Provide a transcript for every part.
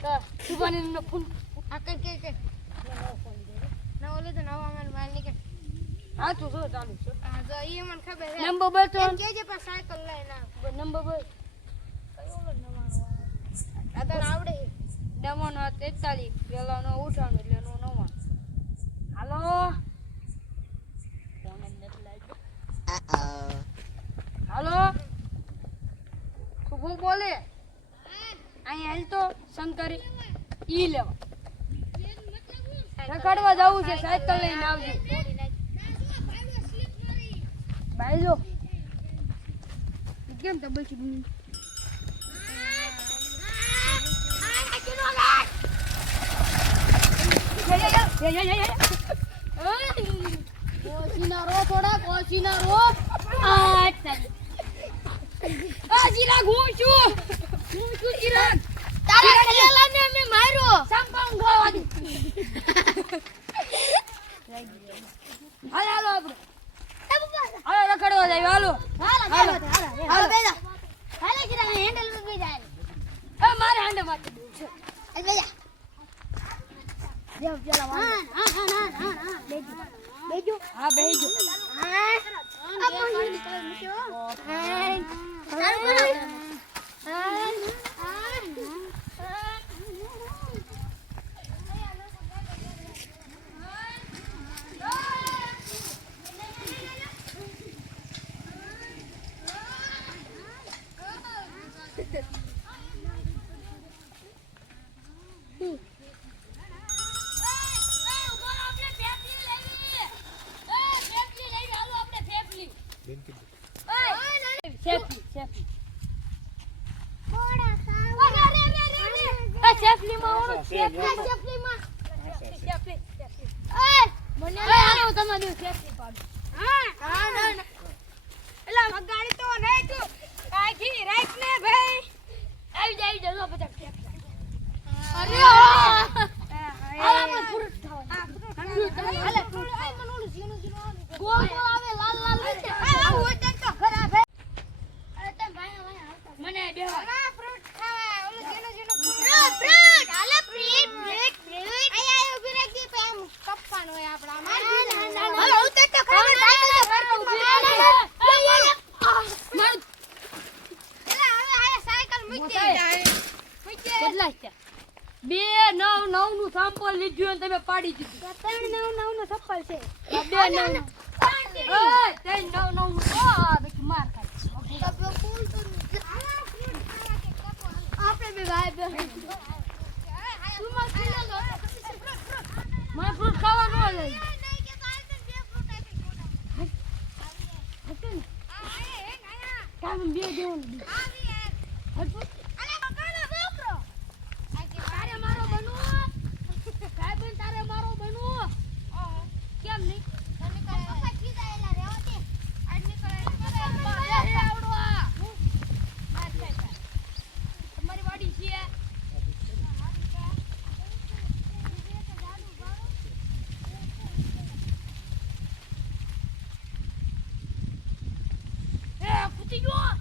સુભાની phone આ કે ના ઓલે તો નવા માં માલ નીકળ હા તું જો ચાલુ છે હા તો ઈ મને ખબર છે નંબર બોલ તો કે જે પર સાયકલ લઈ ના નંબર બોલ કયો ઓલો નવાનો આ તને આવડે ડમોનો 43 પેલાનો 98 એટલે નો 99 હાલો ફોન નથી લાગ્યો હાલો શું બોલે અહીં હાલ તો શંકરી ઈ લેવા રખડવા જવું છે સાયકલ લઈને આવજે ભાઈ જો કેમ તો બચી બની કોશીના રો થોડા કોશીના રો ચિરાગ હું છું ચિરાગ તારા ખેલાને મે માર્યો સંપંગ ગોવા દે હાલો આપણે હાલો રખડવા જાય હાલો હાલો બેજા હાલે ચિરાગ હેન્ડલ માં બે જાય એ મારે હેન્ડલ મારતી દઉં છે એ બેજા જબ ચલા હા બેજો હા બેજો હા સંપલ લીધું તમે પાડી દીધું 399 નો સંપલ છે 299 399 માર ખાય આપણે બે ભાઈ બે મારે ફ્રૂટ ખાવા ન લઈ કામ બે દેવાનું કેમ નહીં તમારી વાડી છે કુતી ગયો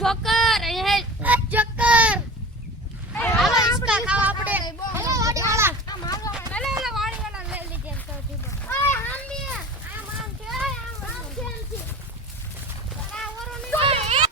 ચોકર અહીંયા ચક્કર હાલો ઈસકા ખાવા આપણે હેલો વાડી વાળા આ મારો હેલો વાડી વાળા લઈ લીજે સૌથી ઓય હામી આ મામ છે આ મામ છે આ ઓરો ની આ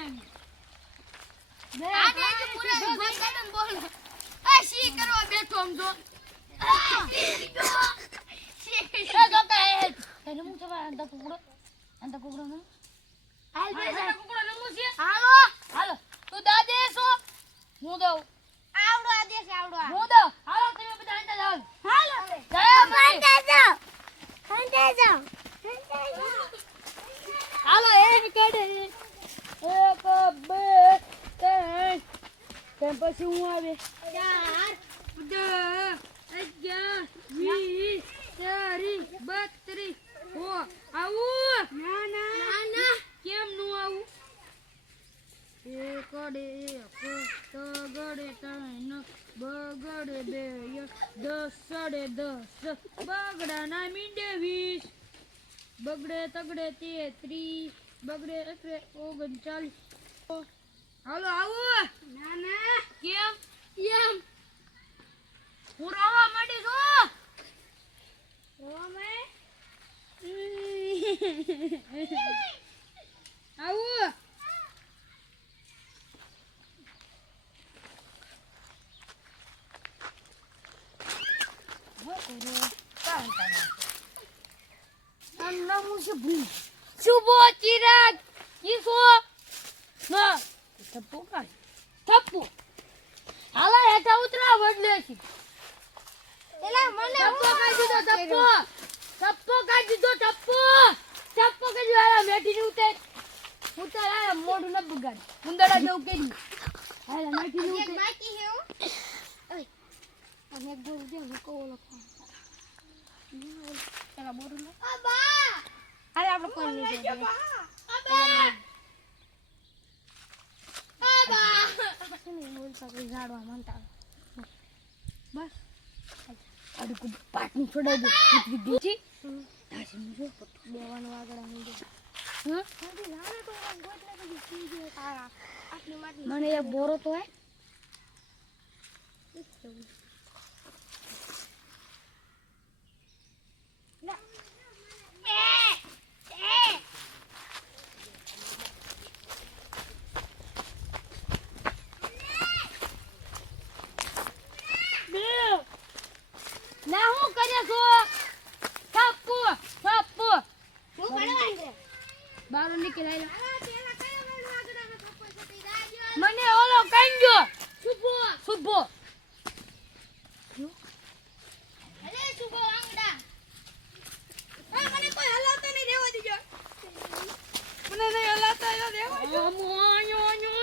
આને આજે પૂરા ગોતન બોલ એ સી કરવા બેઠો આમ જો એને હું થવા અંતા કુકડો ને હાલ બે અંતા કુકડો નમો છે હાલો હાલો તું દાદે છો હું દઉં આવડો આ દેશ આવડો હું દઉં હાલો તમે બધા અંતા જાવ હાલો જય હંતે જાઓ હાલો એક કાઢે 1 2 3 તેમ પછી હું આવે 4 10 11 20 32 આવું ના કેમ નું આવું એકડે તગડે ત્રણ બગડે બે 10 સાડે 10 બગડા ના મીંડે 20 બગડે તગડે 33 બગડે 39 હાલો આવું ના કેમ કેમ હું રોવા માંડી છું ઓમે આવું શુભો ચિરાગ ઈસો ના થપ્પો કાય થપ્પો હાલા હેઠા ઉતરા વડલે છે એલા મને થપ્પો કાઈ દીધો થપ્પો કાઈ દીધો થપ્પો કાઈ આયા મેઠી ની ઉતર આયા મોઢું ન બગાડ મુંદડા જેવું કેની હાલા મેઠી ની એક ઉતર બાકી હે હો અને એક બોલ દે હું કહો લખો પેલા બોલ ને અબા અરે આપણે કોઈ નહીં જોઈએ અબા બોલ પાસે ઝાડવા માંગતા બસ અડકુ પાટનું છોડાઈ દે કૂતરી દીધી દાસી મુજો દેવાનું આગળ આવી દે હા નાના તો ગોટલા બધી ચીજ તારા આટલી માટી મને એક બોરો તો હે ના હું કરે છો થપ્પુ હું ભણવા દે બારો નીકળાય આલા પેલા કયો મેળવા આગળ થપ્પો છટી રાજો મને ઓલો કંજો સુભો અરે સુબો આંગડા એ મને કોઈ હલાવતો નહીં રહેવા દીજો મને નહીં હલાતા યો દેવો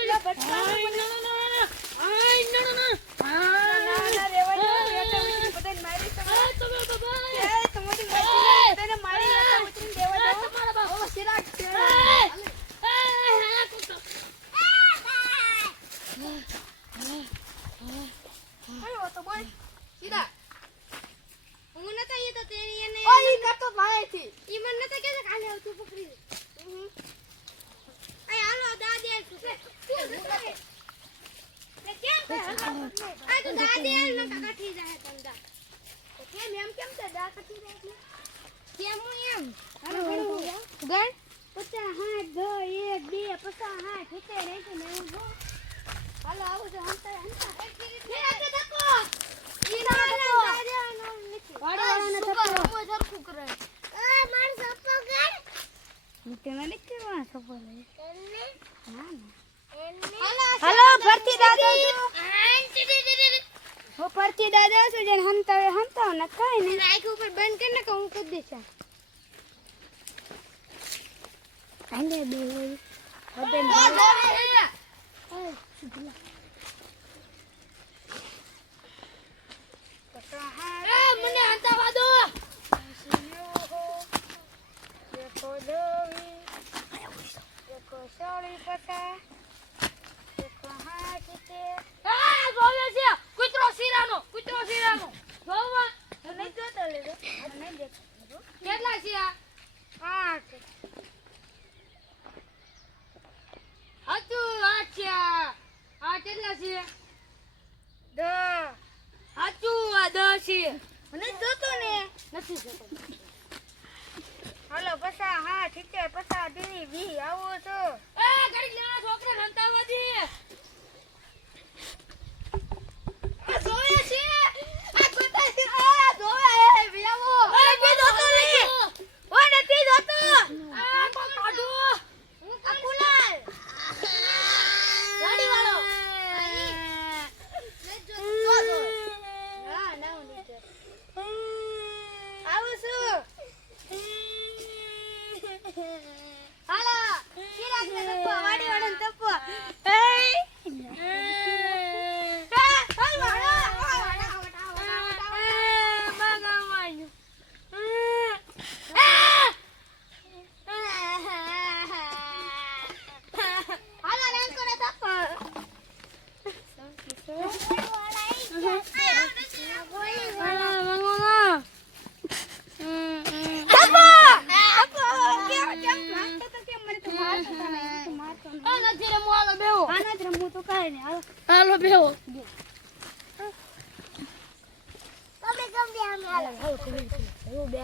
લા બટકા સીધા હું નતા એ તો તેની એને ઓય કરતો ભાઈ થી ઈ મને નતા કે કાલે તું પકડી આય હાલો દાદી તું કે કેમ આ તો દાદી આલ ન કાઠી જાય તંદા કેમ એમ કેમ તે દા કાઠી જાય એટલે કેમ હું એમ હાલો ગણ 50 60 2 1 2 50 60 70 80 90 જો હાલો આવું જો હંતા લે આ ધક્કો ઈ ના વાડીવાળાને થપ્પો સરખું કરે એ માર સપ્પો કર નીચે મને કેવા થપ્પો લે હાલો ફરતી દાદા હું પરથી દાદા છું જેને હંતાવ ને કાઈ નહીં આંખ ઉપર બંધ કરીને કે હું કરી દેશ આંગે બે હોય બધે મને હંતાવા દો કૂતરો શીરાનો જોવા નહીં જોતો લેજો નહીં દેખો કેટલા છે આ 8 હતું 8 છે આ કેટલા છે 10 હતું આ 10 છે મને જોતો ને નથી જોતો હાલો પસા હા ઠીક છે પસા દી 20 આવો છો એ ઘડી લેવા છોકરા નથી રમવું, હાલો બેહો. આ નથી રમવું તો કાંઈ નહીં હાલો હાલો બેહો. તમે ગમે આમ હાલો હાલો, બે